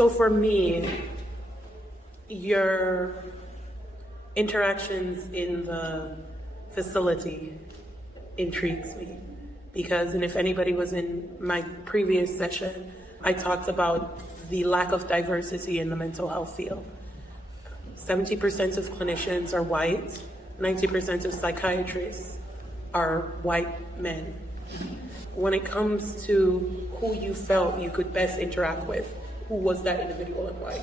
So for me, your interactions in the facility intrigues me because, and if anybody was in my previous session, I talked about the lack of diversity in the mental health field. 70% of clinicians are white, 90% of psychiatrists are white men. When it comes to who you felt you could best interact with, who was that individual and why?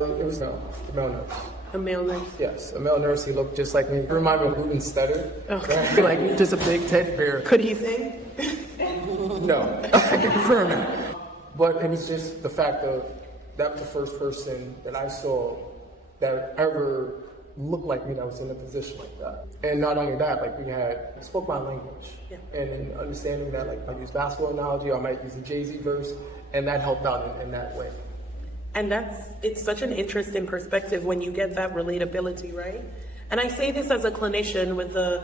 It was a male nurse. A male nurse? Yes, a male nurse. He looked just like me. He reminded me of Ruben Studdard. Okay. Like just a big teddy bear. Could he sing? No, I can confirm it. But it was just the fact of that was the first person that I saw that ever looked like me that was in a position like that. And not only that, like we spoke my language. Yeah. And in understanding that, like I use basketball analogy, I might use a Jay-Z verse, and that helped out in that way. And it's such an interesting perspective when you get that relatability, right? And I say this as a clinician with the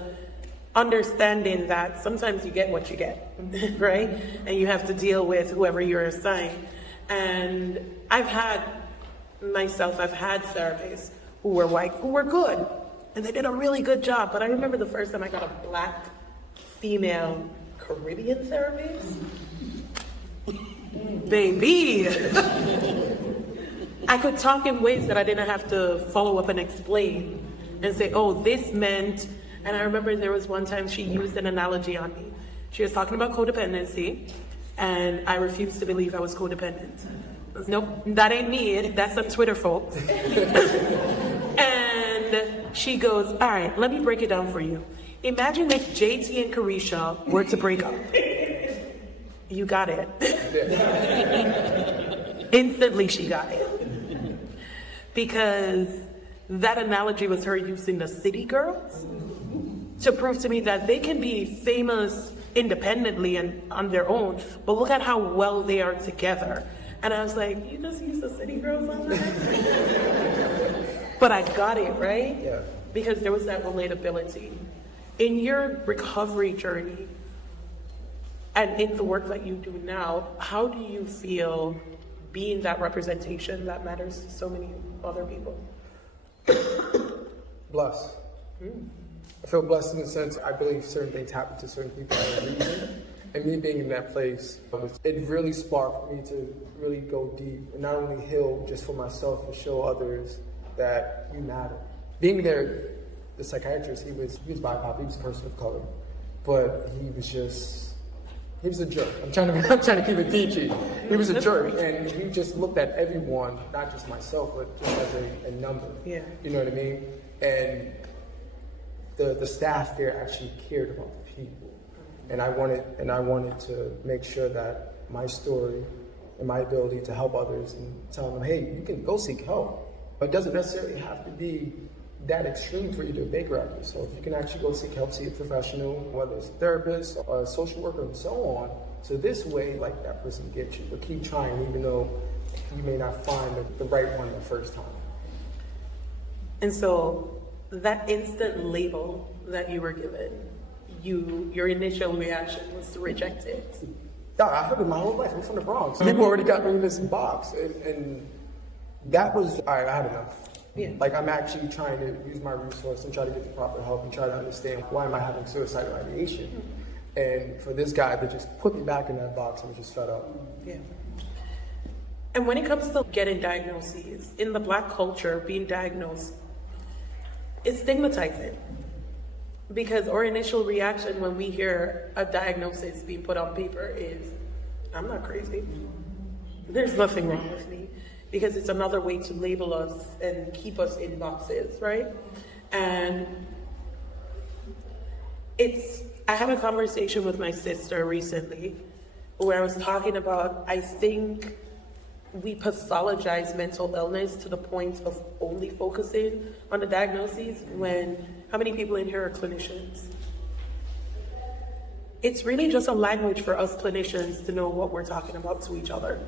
understanding that sometimes you get what you get, right? And you have to deal with whoever you're assigned. And I've had therapists who were white, who were good, and they did a really good job. But I remember the first time I got a black female Caribbean therapist. Baby, I could talk in ways that I didn't have to follow up and explain and say, oh, this meant, and I remember there was one time she used an analogy on me. She was talking about codependency, and I refused to believe I was codependent. Nope, that ain't me, that's some Twitter folks. And she goes, all right, let me break it down for you. Imagine if JT and Carisha were to break up. You got it. Instantly she got it. Because that analogy was her using the city girls to prove to me that they can be famous independently and on their own, but look at how well they are together. And I was like, you just use the city girls on that? But I got it, right? Yeah. Because there was that relatability. In your recovery journey, and in the work that you do now, how do you feel being that representation that matters to so many other people? Blessed. I feel blessed in the sense I believe certain things happen to certain people for a reason. And me being in that place, it really sparked me to really go deep and not only heal just for myself, but show others that you matter. Being there, the psychiatrist, he was BIPOC, he was a person of color, but he was a jerk. I'm trying to keep it PG. He was a jerk, and he just looked at everyone, not just myself, but just as a number. Yeah. You know what I mean? And the staff there actually cared about the people, and I wanted to make sure that my story and my ability to help others and tell them, hey, you can go seek help, but it doesn't necessarily have to be that extreme for you to bankrupt yourself. You can actually go seek help, see a professional, whether it's a therapist, a social worker, and so on. So this way, like, that person gets you, but keep trying even though you may not find the right one the first time. And so that instant label that you were given, your initial reaction was to reject it. Yeah, I heard it my whole life. I'm from the Bronx. People already got me in this box, and that was, all right, I had enough. Yeah. Like, I'm actually trying to use my resource and try to get the proper help and try to understand why am I having suicidal ideation. And for this guy to just put me back in that box, I was just fed up. Yeah. And when it comes to getting diagnoses, in the Black culture, being diagnosed, it's stigmatizing. Because our initial reaction when we hear a diagnosis being put on paper is, I'm not crazy. There's nothing wrong with me. Because it's another way to label us and keep us in boxes, right? And I had a conversation with my sister recently where I was talking about, I think we pathologize mental illness to the point of only focusing on the diagnoses when, how many people in here are clinicians? It's really just a language for us clinicians to know what we're talking about to each other.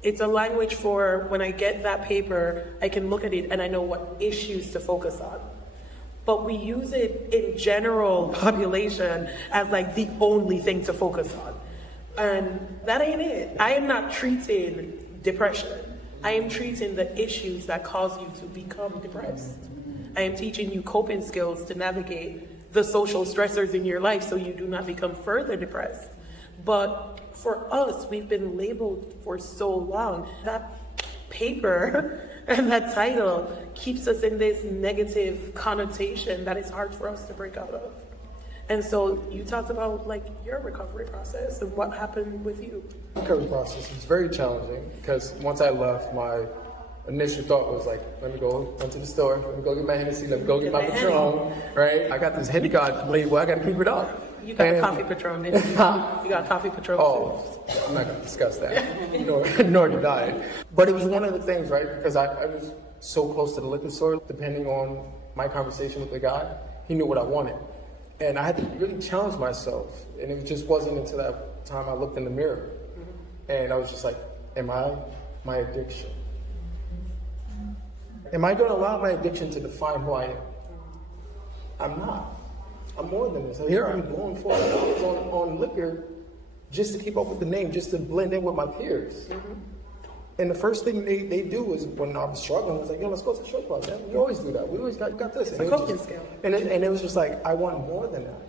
It's a language for when I get that paper, I can look at it and I know what issues to focus on. But we use it in general population as like the only thing to focus on. And that ain't it. I am not treating depression. I am treating the issues that cause you to become depressed. I am teaching you coping skills to navigate the social stressors in your life so you do not become further depressed. But for us, we've been labeled for so long. That paper and that title keeps us in this negative connotation that is hard for us to break out of. And so you talked about like your recovery process and what happened with you. Recovery process is very challenging because once I left, my initial thought was like, let me go into the store, let me go get my Hennessy, let me go get my Patron, right? I got this Henny God label, I got to keep it up. You got a coffee Patron, didn't you? You got coffee Patron. Oh, I'm not going to discuss that, nor deny it. But it was one of the things, right? Because I was so close to the liquor store, depending on my conversation with the guy, he knew what I wanted. And I had to really challenge myself. And it just wasn't until that time I looked in the mirror. And I was just like, am I my addiction? Am I going to allow my addiction to define who I am? I'm not. I'm more than this. Here I'm going for $4 on liquor just to keep up with the name, just to blend in with my peers. And the first thing they do is when I was struggling, I was like, yo, let's go to the strip club, man. We always do that. We always got this. It's a coping skill. And it was just like, I want more than that.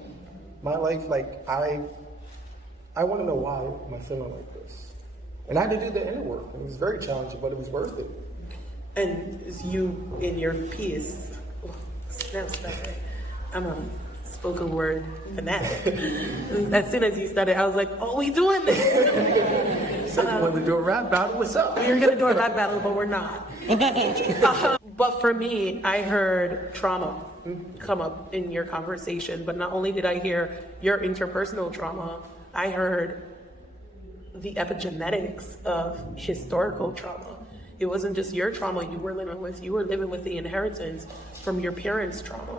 My life, like, I want to know why am I feeling like this. And I had to do the inner work. It was very challenging, but it was worth it. And you, in your piece, I'm a spoken word fanatic. As soon as you started, I was like, oh, we doing this. So you wanted to do a rap battle? What's up? We were going to do a rap battle, but we're not. But for me, I heard trauma come up in your conversation, but not only did I hear your interpersonal trauma, I heard the epigenetics of historical trauma. It wasn't just your trauma you were living with the inheritance from your parents' trauma.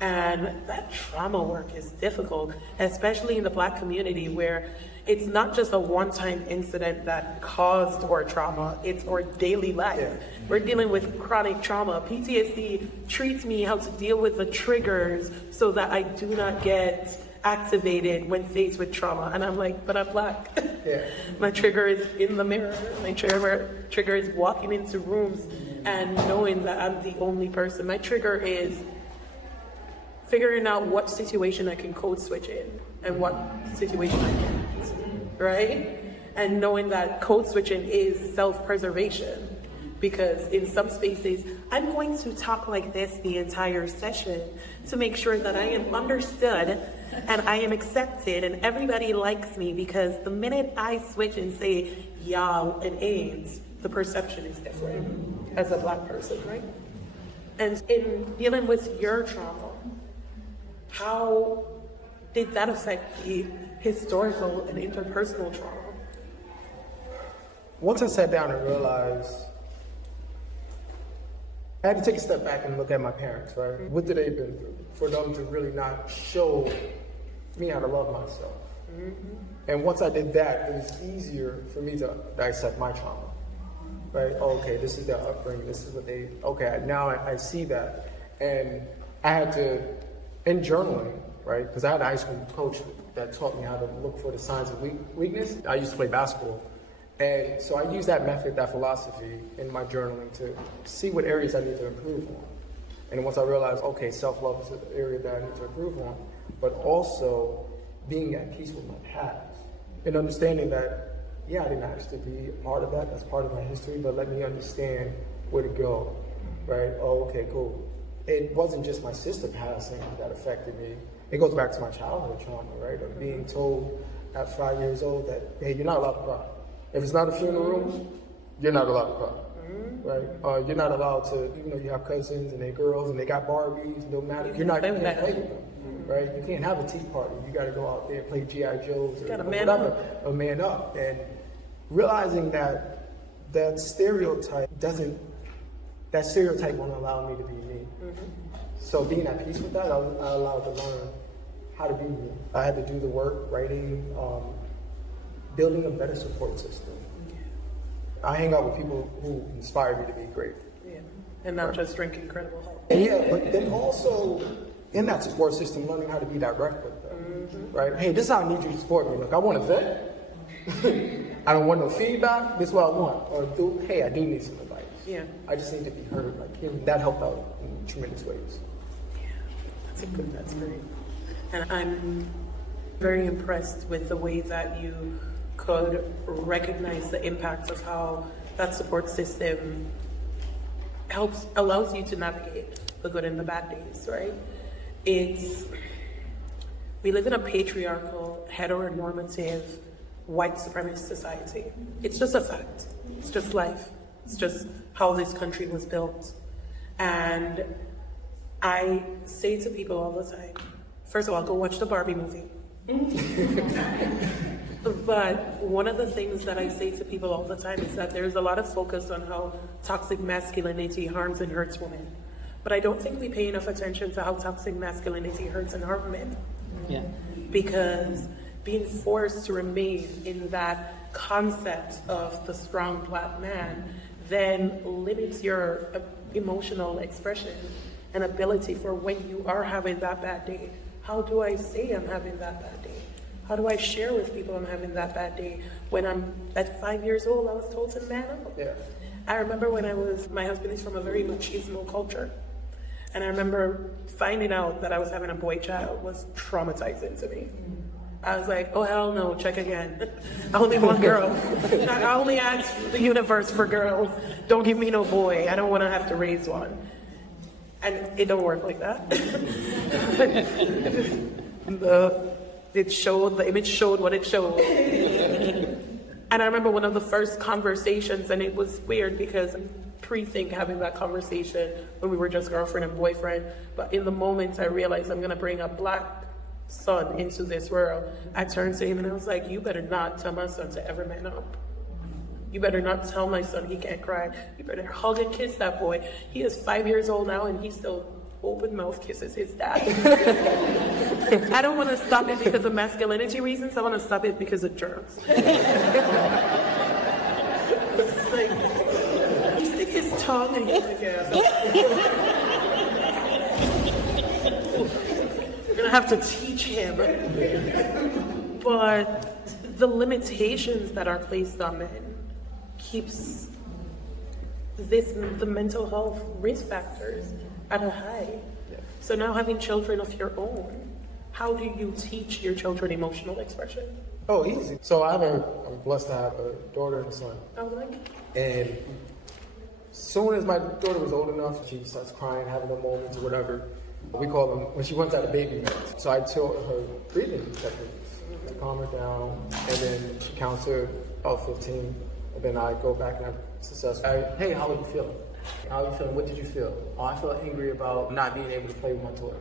And that trauma work is difficult, especially in the Black community where it's not just a one-time incident that caused our trauma, it's our daily life. Yeah. We're dealing with chronic trauma. PTSD treats me how to deal with the triggers so that I do not get activated when faced with trauma. And I'm like, but I'm Black. Yeah. My trigger is in the mirror. My trigger is walking into rooms and knowing that I'm the only person. My trigger is figuring out what situation I can code switch in and what situation I can't, right? And knowing that code switching is self-preservation. Because in some spaces, I'm going to talk like this the entire session to make sure that I am understood and I am accepted and everybody likes me, because the minute I switch and say y'all and AIDS, the perception is different as a Black person, right? And in dealing with your trauma, how did that affect the historical and interpersonal trauma? Once I sat down and realized, I had to take a step back and look at my parents, right? What did they been through for them to really not show me how to love myself? And once I did that, it was easier for me to dissect my trauma, right? Oh, okay, this is their upbringing, this is what they, okay, now I see that. And I had to, in journaling, right? Because I had a high school coach that taught me how to look for the signs of weakness. I used to play basketball. And so I use that method, that philosophy in my journaling to see what areas I need to improve on. And once I realized, okay, self-love is an area that I need to improve on, but also being at peace with my past and understanding that, yeah, I didn't have to be a part of that. That's part of my history, but let me understand where to go, right? Oh, okay, cool. It wasn't just my sister passing that affected me. It goes back to my childhood trauma, right? Of being told at 5 years old that, hey, you're not allowed to cry. If it's not a funeral, you're not allowed to cry, right? You're not allowed to, even though you have cousins and they're girls and they got Barbies, no matter, you can't play with them, right? You can't have a tea party. You got to go out there and play G.I. Joes or whatever, a man up. And realizing that that stereotype won't allow me to be me. So being at peace with that, I allowed to learn how to be me. I had to do the work, writing, building a better support system. I hang out with people who inspire me to be great. Yeah. And not just drink Incredible Hulk. Yeah, but then also in that support system, learning how to be direct with them. Right? Hey, this is how I need you to support me. Look, I want to vent. I don't want no feedback. This is what I want. Or hey, I do need some advice. Yeah. I just need to be heard. Like that helped out in tremendous ways. That's great. And I'm very impressed with the way that you could recognize the impact of how that support system allows you to navigate the good and the bad days, right? We live in a patriarchal, heteronormative, white supremacist society. It's just a fact. It's just life. It's just how this country was built. And I say to people all the time, first of all, go watch the Barbie movie. But one of the things that I say to people all the time is that there's a lot of focus on how toxic masculinity harms and hurts women. But I don't think we pay enough attention to how toxic masculinity hurts and harms men. Yeah. Because being forced to remain in that concept of the strong black man then limits your emotional expression and ability for when you are having that bad day. How do I say I'm having that bad day? How do I share with people I'm having that bad day? When I'm at 5 years old, I was told to man up. Yeah. I remember my husband is from a very machismo culture. And I remember finding out that I was having a boy child was traumatizing to me. I was like, oh, hell no, check again. I only want girls. I only ask the universe for girls. Don't give me no boy. I don't want to have to raise one. And it don't work like that. The image showed what it showed. And I remember one of the first conversations, and it was weird because pre-think having that conversation when we were just girlfriend and boyfriend, but in the moment I realized I'm gonna bring a black son into this world. I turned to him and I was like, you better not tell my son to ever man up. You better not tell my son he can't cry. You better hug and kiss that boy. He is 5 years old now and he still open mouth kisses his dad. I don't want to stop it because of masculinity reasons. I want to stop it because of germs. It's like, you stick his tongue and you You're gonna have to teach him. But the limitations that are placed on men keeps the mental health risk factors at a high. Yeah. So now having children of your own, how do you teach your children emotional expression? Oh, easy. So I'm blessed to have a daughter and a son. Oh, like? And as soon as my daughter was old enough, she starts crying, having her moments or whatever. We call them, when she runs out of baby meds. So I taught her breathing techniques to calm her down. And then she counts her about 15. And then I go back and I'm successful. Hey, how are you feeling? How are you feeling? What did you feel? Oh, I feel angry about not being able to play with my toy.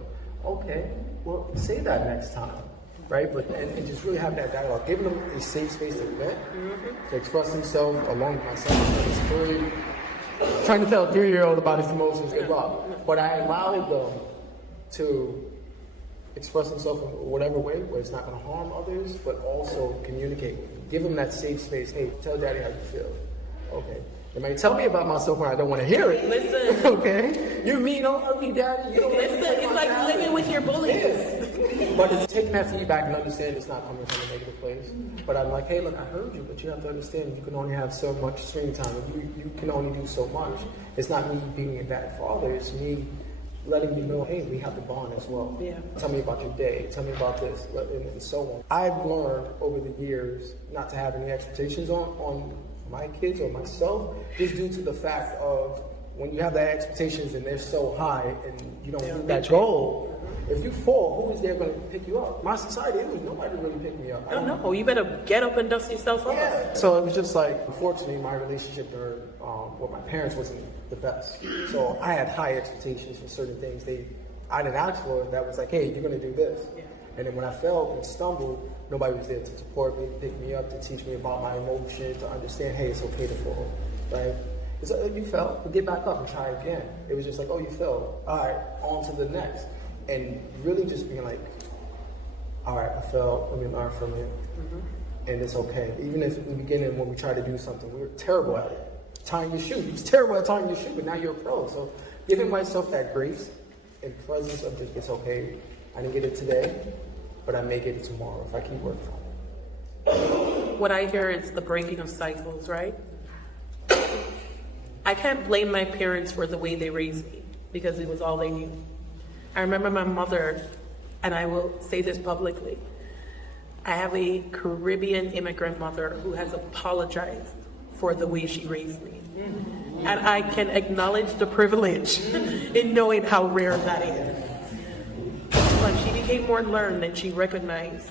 Okay, well, say that next time, right? But and just really have that dialogue, giving them a safe space to vent, to express themselves along with myself. It's really trying to tell a 3-year-old about his emotions as well. But I allowed them to express themselves in whatever way, where it's not going to harm others, but also communicate. Give them that safe space. Hey, tell daddy how you feel. Okay. They might tell me about myself when I don't want to hear it. Listen. Okay. You mean don't love me, daddy? You don't Listen, it's like living with your bullies. Yeah. But it's taking that feedback and understanding it's not coming from a negative place. But I'm like, hey, look, I heard you, but you have to understand you can only have so much screen time. You can only do so much. It's not me being a bad father. It's me letting you know, hey, we have to bond as well. Yeah. Tell me about your day. Tell me about this, and so on. I've learned over the years not to have any expectations on my kids or myself, just due to the fact of when you have that expectations and they're so high and you don't meet that goal, if you fall, who is there going to pick you up? My society, it was nobody really picked me up. I don't know. You better get up and dust yourself off. Yeah. So it was just like, unfortunately, my relationship with my parents wasn't the best. So I had high expectations for certain things. I didn't ask for it. That was like, hey, you're going to do this. Yeah. And then when I fell and stumbled, nobody was there to support me, pick me up, to teach me about my emotions, to understand, hey, it's okay to fall, right? It's like, you fell, but get back up and try again. It was just like, oh, you fell. All right, on to the next. And really just being like, all right, I fell, let me learn from it. And it's okay. Even if in the beginning when we tried to do something, we were terrible at it. Tying your shoe, you was terrible at tying your shoe, but now you're a pro. So giving myself that grace and presence of just, it's okay. I didn't get it today, but I may get it tomorrow if I keep working on it. what I hear is the breaking of cycles, right? I can't blame my parents for the way they raised me because it was all they knew. I remember my mother, and I will say this publicly, I have a Caribbean immigrant mother who has apologized for the way she raised me. And I can acknowledge the privilege in knowing how rare that is. But she became more learned and she recognized.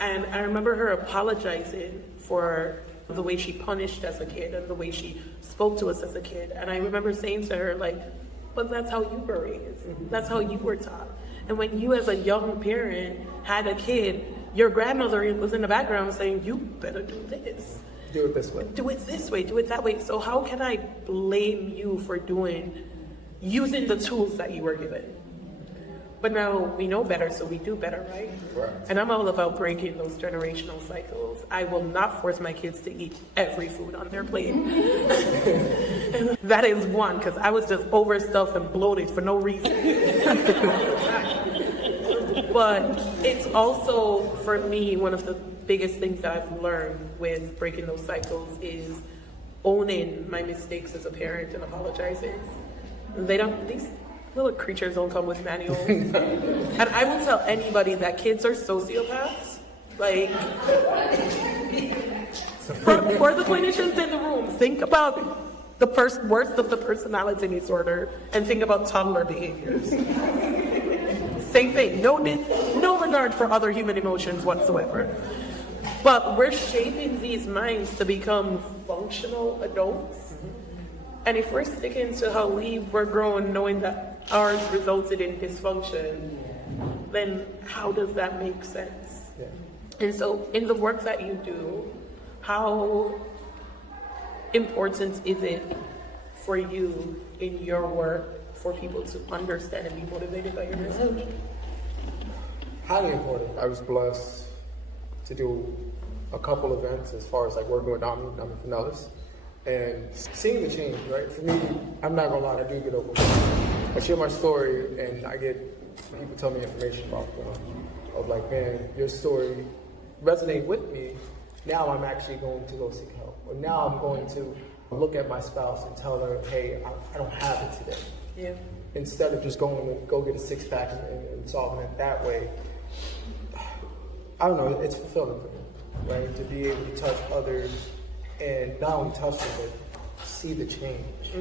And I remember her apologizing for the way she punished as a kid and the way she spoke to us as a kid. And I remember saying to her, like, but that's how you were raised. That's how you were taught. And when you as a young parent had a kid, your grandmother was in the background saying, you better do this. Do it this way. Do it this way, do it that way. So how can I blame you for using the tools that you were given? But now we know better, so we do better, right? Right. And I'm all about breaking those generational cycles. I will not force my kids to eat every food on their plate. That is one, because I was just overstuffed and bloated for no reason. But it's also, for me, one of the biggest things that I've learned with breaking those cycles is owning my mistakes as a parent and apologizing. These little creatures don't come with manuals. And I will tell anybody that kids are sociopaths. Like, for the clinicians in the room, think about the worst of the personality disorder and think about toddler behaviors. Same thing, no regard for other human emotions whatsoever. But we're shaping these minds to become functional adults. And if we're sticking to how we were grown, knowing that ours resulted in dysfunction, then how does that make sense? Yeah. And so in the work that you do, how important is it for you in your work for people to understand and be motivated by your message? Highly important. I was blessed to do a couple events as far as like working with NAMI Florida, and seeing the change, right? For me, I'm not gonna lie, I do get overwhelmed. I share my story and I get people tell me information about of like, man, your story resonated with me. Now I'm actually going to go seek help. Or now I'm going to look at my spouse and tell her, hey, I don't have it today. Yeah. Instead of just going to go get a six-pack and solving it that way. I don't know, it's fulfilling for me, right? To be able to touch others and not only touch them, but see the change,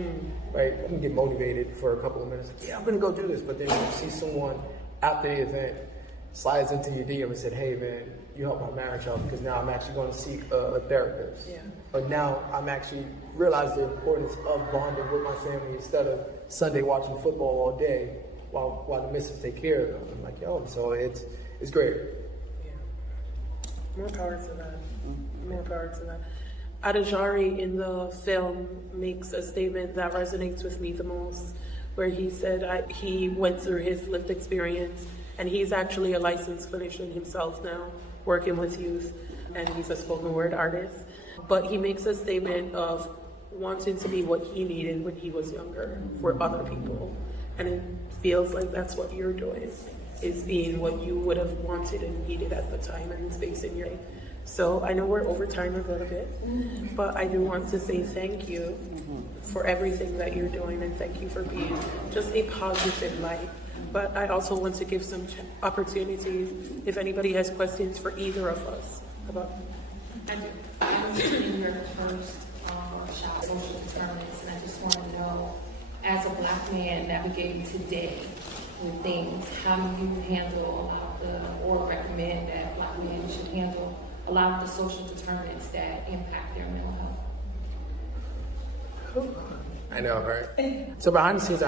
right? I can get motivated for a couple of minutes. Yeah, I'm gonna go do this, but then you see someone after the event slides into your DM and said, hey man, you helped my marriage out because now I'm actually going to seek a therapist. Yeah. But now I'm actually realize the importance of bonding with my family instead of Sunday watching football all day while the missus take care of them. I'm like, yo, so it's great. Yeah. More power to that. More power to that. Adajari in the film makes a statement that resonates with me the most, where he said he went through his lived experience, and he's actually a licensed clinician himself now, working with youth, and he's a spoken word artist. But he makes a statement of wanting to be what he needed when he was younger for other people. And it feels like that's what you're doing, is being what you would have wanted and needed at the time and space in your life. So I know we're over time a little bit, but I do want to say thank you for everything that you're doing, and thank you for being just a positive light. But I also want to give some opportunities if anybody has questions for either of us about. I do. I was in your first shop, social determinants, and I just want to know, as a Black man navigating today with things, how do you handle or recommend that Black men should handle a lot of the social determinants that impact their mental health? I know, right? So behind the scenes,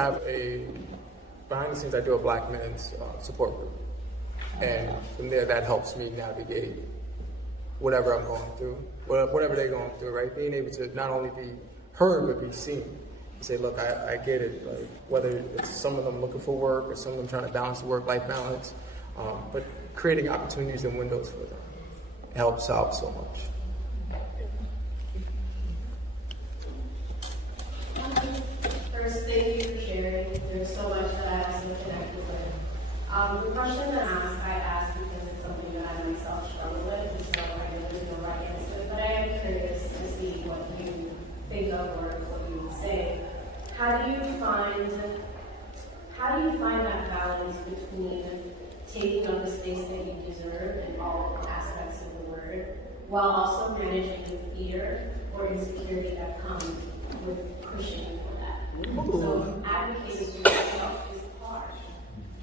I do a Black men's support group, and from there, that helps me navigate whatever I'm going through, whatever they're going through, right? Being able to not only be heard but be seen. And say, look, I get it. Like, whether it's some of them looking for work or some of them trying to balance the work-life balance, but creating opportunities and windows for them helps out so much. First, thank you for sharing. There's so much that I have to connect with. The question that I asked because it's something that I myself struggle with, and so I know there's no right answer. But I how do you find that balance between taking up the space that you deserve in all aspects of the word, while also managing the fear or insecurity that comes with pushing for that? Ooh. So advocating for yourself is hard.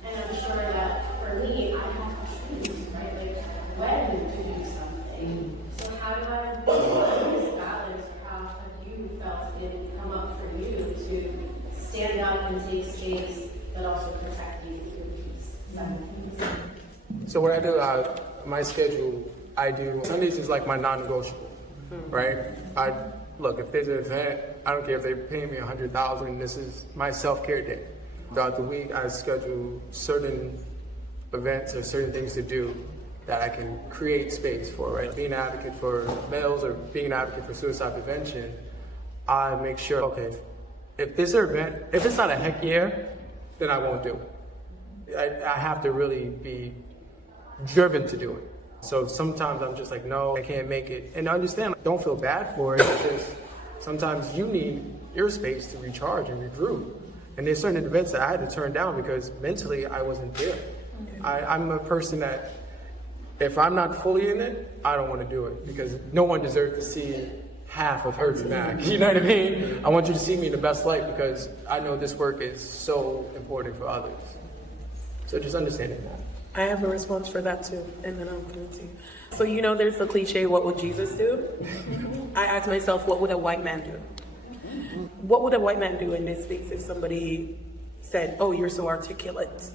And I'm sure that for me, I have to choose, right? Like when to do something. So how do I find this balance? How have you felt it come up for you to stand up and take space, but also protect your peace? So what I do, my schedule, I do, Sundays is like my non-negotiable, right? Look, if there's an event, I don't care if they pay me $100,000, this is my self-care day. Throughout the week, I schedule certain events or certain things to do that I can create space for, right? Being an advocate for males or being an advocate for suicide prevention, I make sure, okay, if this event, if it's not a heck year, then I won't do it. I have to really be driven to do it. So sometimes I'm just like, no, I can't make it. And I understand, don't feel bad for it, because sometimes you need your space to recharge and regroup. And there's certain events that I had to turn down because mentally I wasn't there. I'm a person that if I'm not fully in it, I don't want to do it, because no one deserves to see half of Herbie Mack. You know what I mean? I want you to see me in the best light, because I know this work is so important for others. So just understanding that. I have a response for that too, and then I'll continue. So you know there's the cliche, what would Jesus do? I ask myself, what would a white man do? What would a white man do in this space if somebody said, oh, you're so articulate?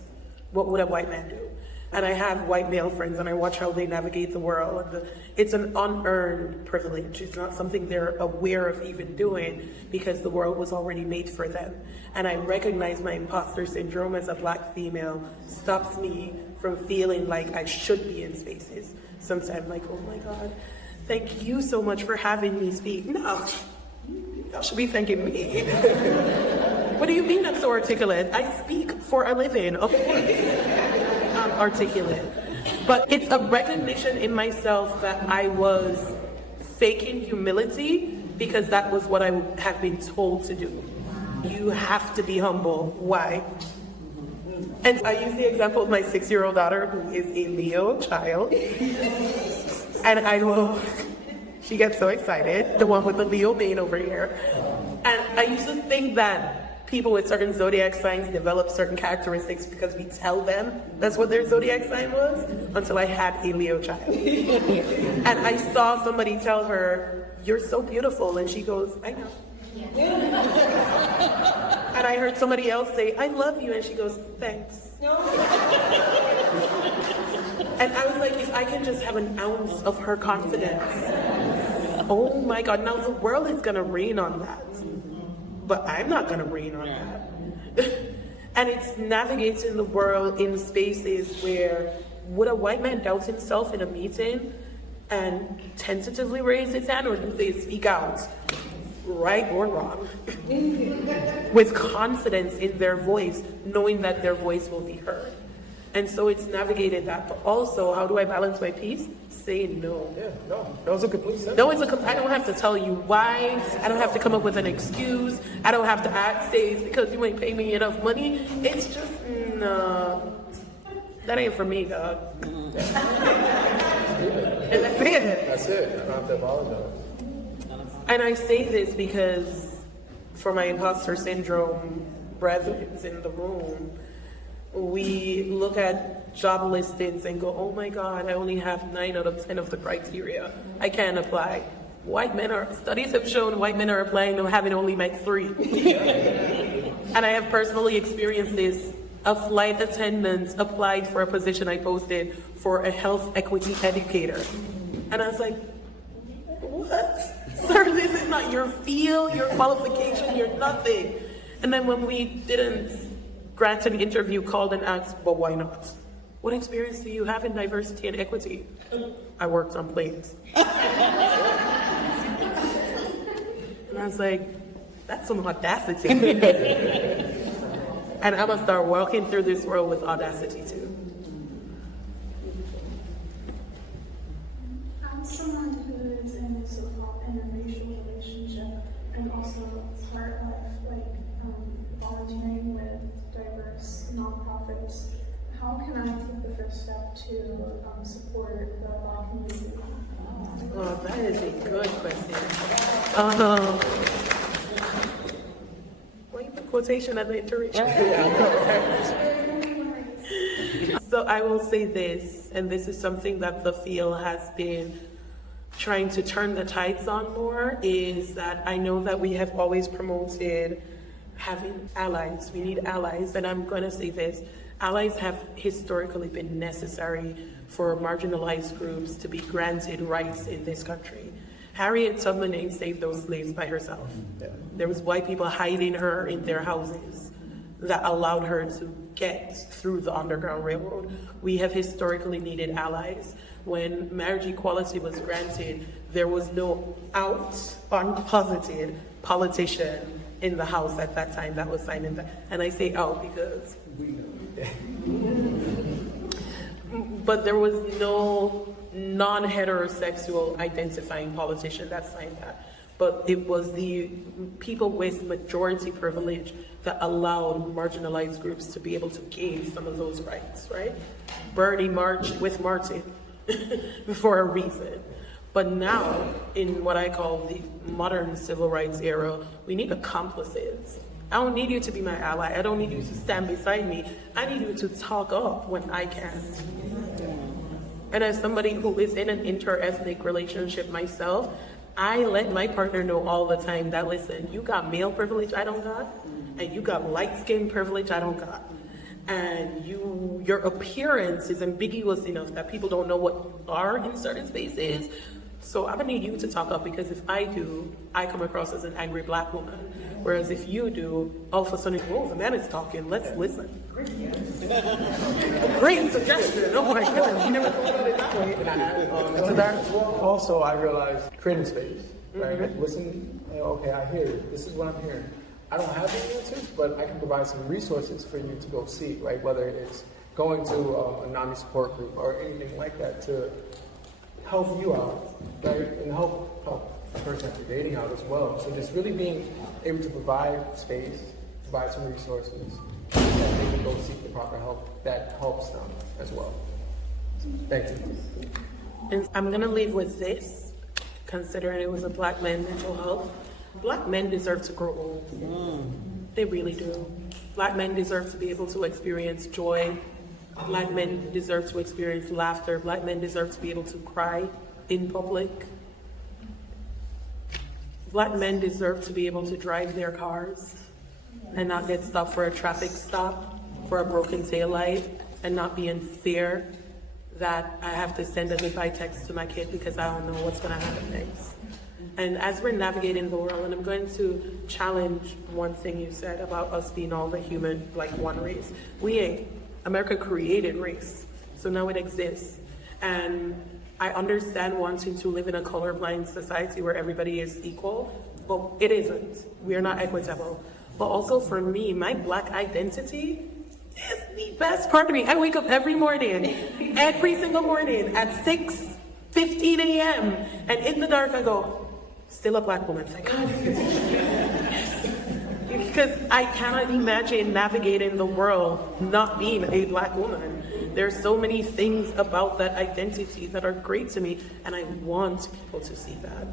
What would a white man do? And I have white male friends, and I watch how they navigate the world. And it's an unearned privilege. It's not something they're aware of even doing, because the world was already made for them. And I recognize my imposter syndrome as a Black female stops me from feeling like I should be in spaces. Sometimes I'm like, oh my God, thank you so much for having me speak. No, y'all should be thanking me. What do you mean I'm so articulate? I speak for a living, of course. I'm articulate. But it's a recognition in myself that I was faking humility because that was what I have been told to do. You have to be humble. Why? And I use the example of my 6-year-old daughter, who is a Leo child. And she gets so excited, the one with the Leo mane over here. And I used to think that people with certain zodiac signs develop certain characteristics because we tell them that's what their zodiac sign was, until I had a Leo child. And I saw somebody tell her, you're so beautiful. And she goes, I know. And I heard somebody else say, I love you. And she goes, thanks. And I was like, if I can just have an ounce of her confidence. Oh my God, now the world is gonna rain on that. But I'm not gonna rain on that. And it's navigating the world in spaces where, would a white man doubt himself in a meeting and tentatively raise his hand, or do they speak out, right or wrong, with confidence in their voice, knowing that their voice will be heard? And so it's navigated that. But also, how do I balance my peace? Say no. Yeah, no. That was a complete sentence. No, I don't have to tell you why. I don't have to come up with an excuse. I don't have to say it's because you ain't paying me enough money. It's just, no. That ain't for me, dog. And that's it. That's it. I don't have to apologize. And I say this because for my imposter syndrome brethren in the room, we look at job listings and go, oh my God, I only have 9 out of 10 of the criteria. I can't apply. Studies have shown white men are applying to having only met 3. And I have personally experienced this. A flight attendant applied for a position I posted for a health equity educator. And I was like, what? Sir, this is not your field, your qualification, your nothing. And then when we didn't grant an interview, called and asked, but why not? What experience do you have in diversity and equity? I worked on planes. And I was like, that's some audacity. And I'm gonna start walking through this world with audacity too. I'm someone who is in a racial relationship and also part of volunteering with diverse nonprofits. How can I take the first step to support the Black community? Oh, that is a good question. Why you put quotation at the iteration? So I will say this, and this is something that the field has been trying to turn the tides on more, is that I know that we have always promoted having allies. We need allies, and I'm going to say this. Allies have historically been necessary for marginalized groups to be granted rights in this country. Harriet Tubman ain't saved those slaves by herself. There was white people hiding her in their houses that allowed her to get through the Underground Railroad. We have historically needed allies. When marriage equality was granted, there was no unposited politician in the House at that time that was signing that. And I say out because but there was no non-heterosexual identifying politician that signed that. But it was the people with majority privilege that allowed marginalized groups to be able to gain some of those rights, right? Bernie marched with Martin for a reason. But now, in what I call the modern civil rights era, we need accomplices. I don't need you to be my ally. I don't need you to stand beside me. I need you to talk up when I can't. And as somebody who is in an inter-ethnic relationship myself, I let my partner know all the time that, listen, you got male privilege I don't got, and you got light skin privilege I don't got. And your appearance is ambiguous enough that people don't know what are in certain spaces. So I'm gonna need you to talk up, because if I do, I come across as an angry Black woman. Whereas if you do, all of a sudden, whoa, the man is talking, let's listen. Great suggestion. Oh my goodness, you never thought of it that way. Can I add to that? Also, I realized creating space, right? Listen, okay, I hear it. This is what I'm hearing. I don't have the answers, but I can provide some resources for you to go see, right? Whether it's going to a NAMI support group or anything like that to help you out, right? And help the person that you're dating out as well. So just really being able to provide space, provide some resources, that they can go seek the proper help that helps them as well. Thank you. And I'm gonna leave with this, considering it was a Black man mental health. Black men deserve to grow old. They really do. Black men deserve to be able to experience joy. Black men deserve to experience laughter. Black men deserve to be able to cry in public. Black men deserve to be able to drive their cars and not get stopped for a traffic stop, for a broken taillight, and not be in fear that I have to send a goodbye text to my kid because I don't know what's gonna happen next. And as we're navigating the world, and I'm going to challenge one thing you said about us being all the human, like one race. We ain't. America created race, so now it exists. And I understand wanting to live in a colorblind society where everybody is equal, but it isn't. We are not equitable. But also for me, my Black identity is the best part of me. I wake up every morning, every single morning at 6:15 a.m. and in the dark I go, still a Black woman, thank God. Because I cannot imagine navigating the world not being a Black woman. There's so many things about that identity that are great to me, and I want people to see that.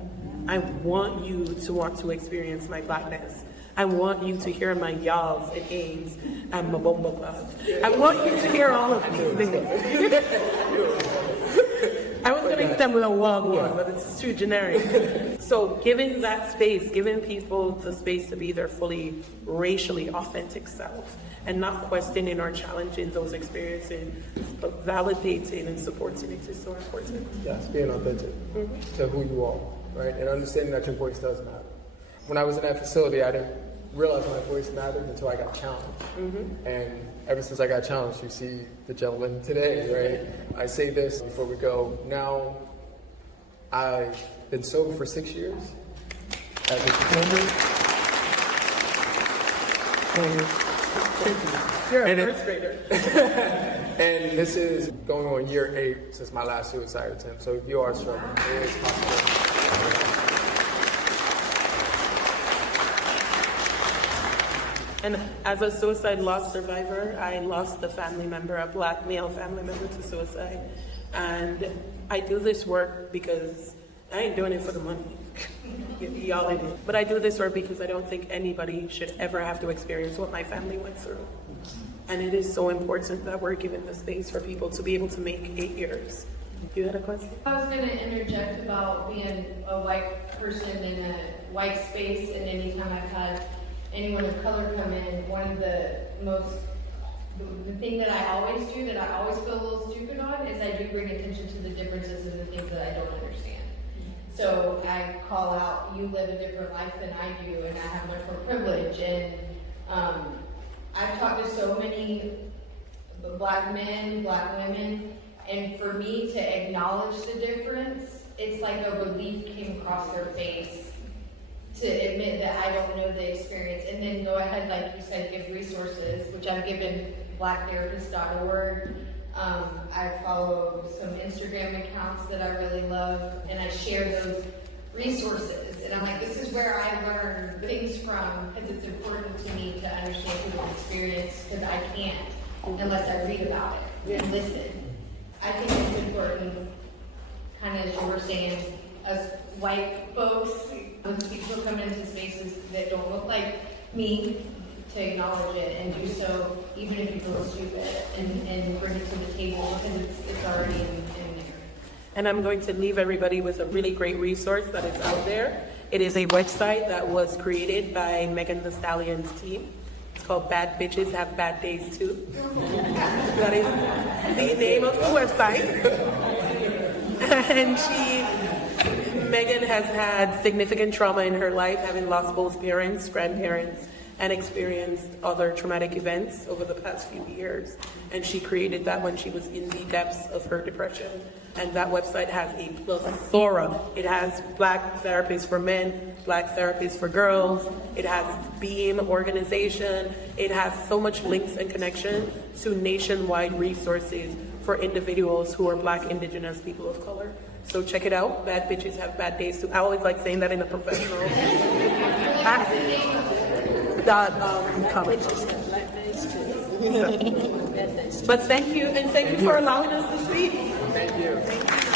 I want you to want to experience my Blackness. I want you to hear my y'alls and aims and my bomba class. I want you to hear all of these things. I was going to hit them with a wild one, but it's too generic. So giving that space, giving people the space to be their fully racially authentic self and not questioning or challenging those experiences, but validating and supporting it is so important. Yes, being authentic to who you are, right? And understanding that your voice does matter. When I was in that facility, I didn't realize my voice mattered until I got challenged. And ever since I got challenged, you see the gentleman today, right? I say this before we go. Now, I've been sober for 6 years as a dependent. You're a first grader. And this is going on year 8 since my last suicide attempt. So if you are struggling, it is possible. And as a suicide loss survivor, I lost a family member, a black male family member to suicide. And I do this work because I ain't doing it for the money. Y'all ain't it. But I do this work because I don't think anybody should ever have to experience what my family went through. And it is so important that we're given the space for people to be able to make 8 years. You had a question? I was going to interject about being a white person in a white space, and anytime I've had anyone of color come in, one of the thing that I always do, that I always feel a little stupid on, is I do bring attention to the differences and the things that I don't understand. So I call out, you live a different life than I do, and I have much more privilege. And I've talked to so many black men, black women, and for me to acknowledge the difference, it's like a relief came across their face to admit that I don't know the experience, and then go ahead, like you said, give resources, which I've given blacktherapist.org. I follow some Instagram accounts that I really love, and I share those resources. And I'm like, this is where I learn things from, because it's important to me to understand people's experience, because I can't unless I read about it and listen. I think it's important, kind of as you were saying, us white folks, when people come into spaces that don't look like me, to acknowledge it and do so, even if you feel stupid, and bring it to the table, because it's already in there. And I'm going to leave everybody with a really great resource that is out there. It is a website that was created by Megan Thee Stallion's team. It's called Bad Bitches Have Bad Days Too. That is the name of the website. And Megan has had significant trauma in her life, having lost both parents, grandparents, and experienced other traumatic events over the past few years. And she created that when she was in the depths of her depression. And that website has a plethora. It has black therapists for men, black therapists for girls. It has Beam organization. It has so much links and connection to nationwide resources for individuals who are black, indigenous, people of color. So check it out. Bad Bitches Have Bad Days Too. I always like saying that in a professional. But thank you, and thank you for allowing us to speak. Thank you.